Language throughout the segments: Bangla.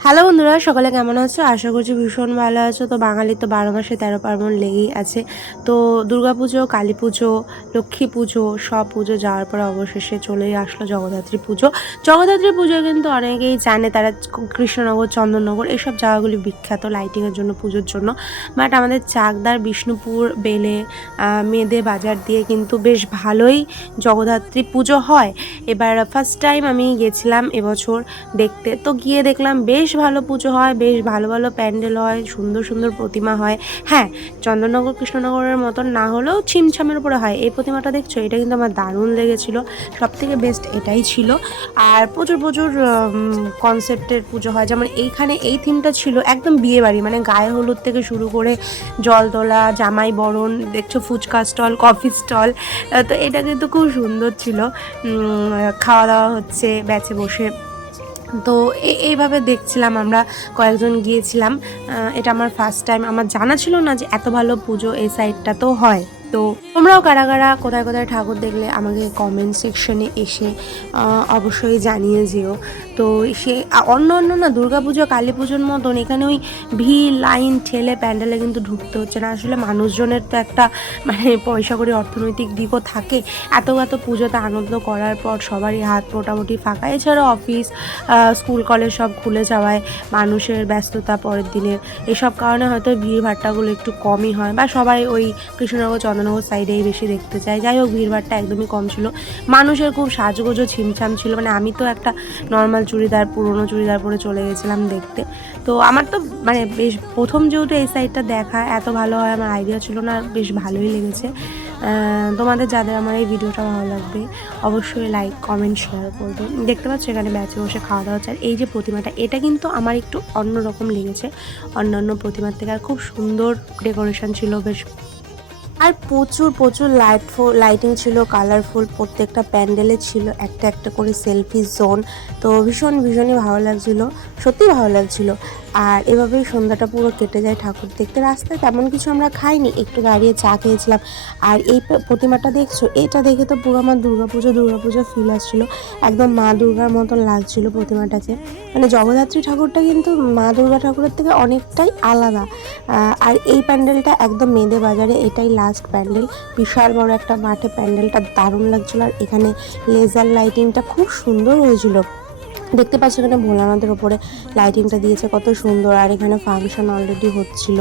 হ্যালো বন্ধুরা, সকালে কেমন আছো? আশা করছি ভীষণ ভালো আছো। তো বাঙালির তো বারো মাসে তেরো পার্বণ লেগেই আছে। তো দুর্গাপুজো, কালী পুজো, লক্ষ্মী পুজো, সব পুজো যাওয়ার পর অবশেষে চলেই আসলো জগদ্ধাত্রী পুজো। জগদ্ধাত্রী পুজো কিন্তু অনেকেই জানে, তারা কৃষ্ণনগর, চন্দননগর এইসব জায়গাগুলি বিখ্যাত লাইটিংয়ের জন্য, পুজোর জন্য। বাট আমাদের চাকদার, বিষ্ণুপুর, বেলে মেদে বাজার দিয়ে কিন্তু বেশ ভালোই জগদ্ধাত্রী পুজো হয়। এবার ফার্স্ট টাইম আমি গেছিলাম এবছর দেখতে। তো গিয়ে দেখলাম বেশ ভালো পুজো হয়, বেশ ভালো ভালো প্যান্ডেল হয়, সুন্দর সুন্দর প্রতিমা হয়। হ্যাঁ চন্দননগর, কৃষ্ণনগরের মতন না হলেও ছিমছামের উপরে হয়। এই প্রতিমাটা দেখছ? এটা কিন্তু আমার দারুণ লেগেছিল। সব থেকে বেস্ট এটাই ছিল। আর প্রচুর প্রচুর কনসেপ্টের পুজো হয়। যেমন এইখানে এই থিমটা ছিল একদম বিয়ে বাড়ি। মানে গায়ে হলুদ থেকে শুরু করে জল তোলা, জামাই বরণ, দেখছ ফুচকা স্টল কফি স্টল তো এটা কিন্তু খুব সুন্দর ছিল। খাওয়া দাওয়া হচ্ছে, ব্যাচে বসে। তো এইভাবে দেখছিলাম আমরা, কয়েকজন গিয়েছিলাম। এটা আমার ফার্স্ট টাইম আমার জানা ছিল না যে এত ভালো পুজো এই সাইডটা তো হয়। তো তোমরাও কারা কারা, কোথায় কোথায় ঠাকুর দেখলে আমাকে কমেন্ট সেকশনে এসে অবশ্যই জানিয়ে যেও। তো সে, অন্য অন্য না দুর্গাপুজো কালী পুজোর মতন এখানে ওই ভিড়, লাইন, ঠেলে, প্যান্ডেলে কিন্তু ঢুকতে হচ্ছে না। আসলে মানুষজনের তো একটা মানে পয়সা করে অর্থনৈতিক দিকও থাকে। এত এত পুজোতে আনন্দ করার পর সবারই হাত মোটামুটি ফাঁকা। এছাড়া অফিস স্কুল কলেজ সব খুলে যাওয়ায় মানুষের ব্যস্ততা পরের দিনের। এসব কারণে হয়তো ভিড় ভাট্টাগুলো একটু কমই হয় বা সবাই ওই কৃষ্ণনগর চন্দননগর সাইডেই বেশি দেখতে চায়। যাই হোক ভিড় ভাট্টা একদমই কম ছিল। মানুষের খুব সাজগোজো ছিমছাম ছিল। মানে আমি তো একটা নর্মাল চুড়িদার, পুরনো চুড়িদার পরে চলে গেছিলাম দেখতে। তো আমার তো মানে বেশ প্রথম যেহেতু এই সাইডটা দেখা, এত ভালো হয় আমার আইডিয়া ছিল না, বেশ ভালোই লেগেছে। তোমাদের যাদের আমার এই ভিডিওটা ভালো লাগবে, অবশ্যই লাইক কমেন্ট শেয়ার করবে। দেখতে পাচ্ছ এখানে ব্যাচে বসে খাওয়া দাওয়া আর এই যে প্রতিমাটা, এটা কিন্তু আমার একটু অন্যরকম লেগেছে। অন্যান্য প্রতিমার থেকে আর খুব সুন্দর ডেকোরেশন ছিল, বেশ আর প্রচুর প্রচুর লাইটফুল লাইটিং ছিল কালারফুল প্রত্যেকটা প্যান্ডেলে ছিল, একটা একটা করে সেলফি জোন তো ভীষণ, ভীষণই ভালো লাগছিল সত্যি ভালো লাগছিল। আর এভাবেই সন্ধ্যাটা পুরো কেটে যায় ঠাকুর দেখতে। রাস্তায় তেমন কিছু আমরা খাইনি, একটু দাঁড়িয়ে চা খেয়েছিলাম। আর এই প্রতিমাটা দেখছ? এটা দেখে তো পুরো আমার দুর্গাপুজো দুর্গাপুজো ফিল আসছিল। একদম মা দুর্গার মতন লাগছিল প্রতিমাটাকে। মানে জগদ্ধাত্রী ঠাকুরটা কিন্তু মা দুর্গা ঠাকুরের থেকে অনেকটাই আলাদা। আর এই প্যান্ডেলটা একদম মেদে বাজারে, এটাই লাস্ট প্যান্ডেল বিশাল বড় একটা মাঠে প্যান্ডেলটা দারুণ লাগছিল আর এখানে লেজার লাইটিংটা খুব সুন্দর হয়েছিল। দেখতে পাচ্ছি এখানে ভোলানাথের ওপরে লাইটিংটা দিয়েছে, কত সুন্দর আর এখানে ফাংশন অলরেডি হচ্ছিল।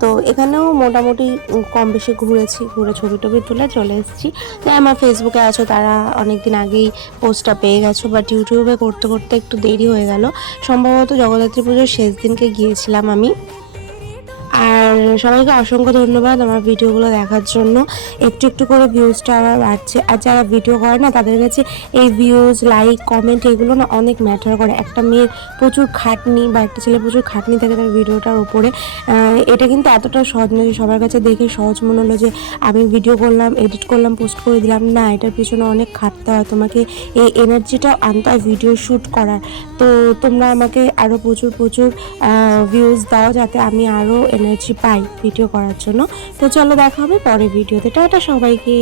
তো এখানেও মোটামুটি কম বেশি ঘুরেছি, ঘুরে ছবি টবি তুলে চলে এসেছি। তো আমার ফেসবুকে আছো তারা অনেক দিন আগেই পোস্টটা পেয়ে গেছো বাট ইউটিউবে করতে করতে একটু দেরি হয়ে গেল। সম্ভবত জগদ্ধাত্রী পুজোর শেষ দিনকে গিয়েছিলাম আমি। সবাইকে অসংখ্য ধন্যবাদ আমার ভিডিওগুলো দেখার জন্য। একটু একটু করে ভিউজটা আবার বাড়ছে। আর যারা ভিডিও করে না, তাদের কাছে এই ভিউজ লাইক কমেন্ট এগুলো না অনেক ম্যাটার করে। একটা মেয়ের প্রচুর খাটনি বা একটা ছেলে প্রচুর খাটনি থাকে তার ভিডিওটার উপরে। এটা কিন্তু এতটা সহজ নয় যে সবার কাছে দেখে সহজ মনে হলো যে, আমি ভিডিও করলাম এডিট করলাম পোস্ট করে দিলাম। না, এটার পিছনে অনেক খাটতে হয়। তোমাকে এই এনার্জিটা আনতে হয় ভিডিও শ্যুট করার। তো তোমরা আমাকে আরও প্রচুর প্রচুর ভিউজ দাও যাতে আমি আরও এনার্জি পাই। ভিডিও করার জন্য। তো চলো দেখা হবে পরের ভিডিওতে টাটা সবাইকে।